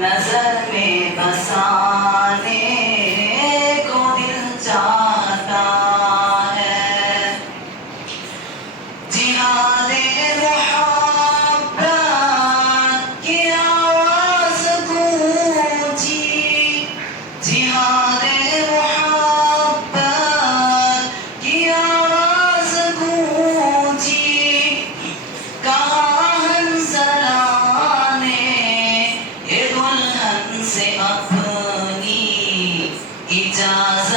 نظر میں بسانے کو دل چاہتا ہے. جہاد محبت کی آواز گونجی، جہاد محبت کی آواز گونجی. کہاں حنظلہ نے یہ دلہن سے اپنی اجازت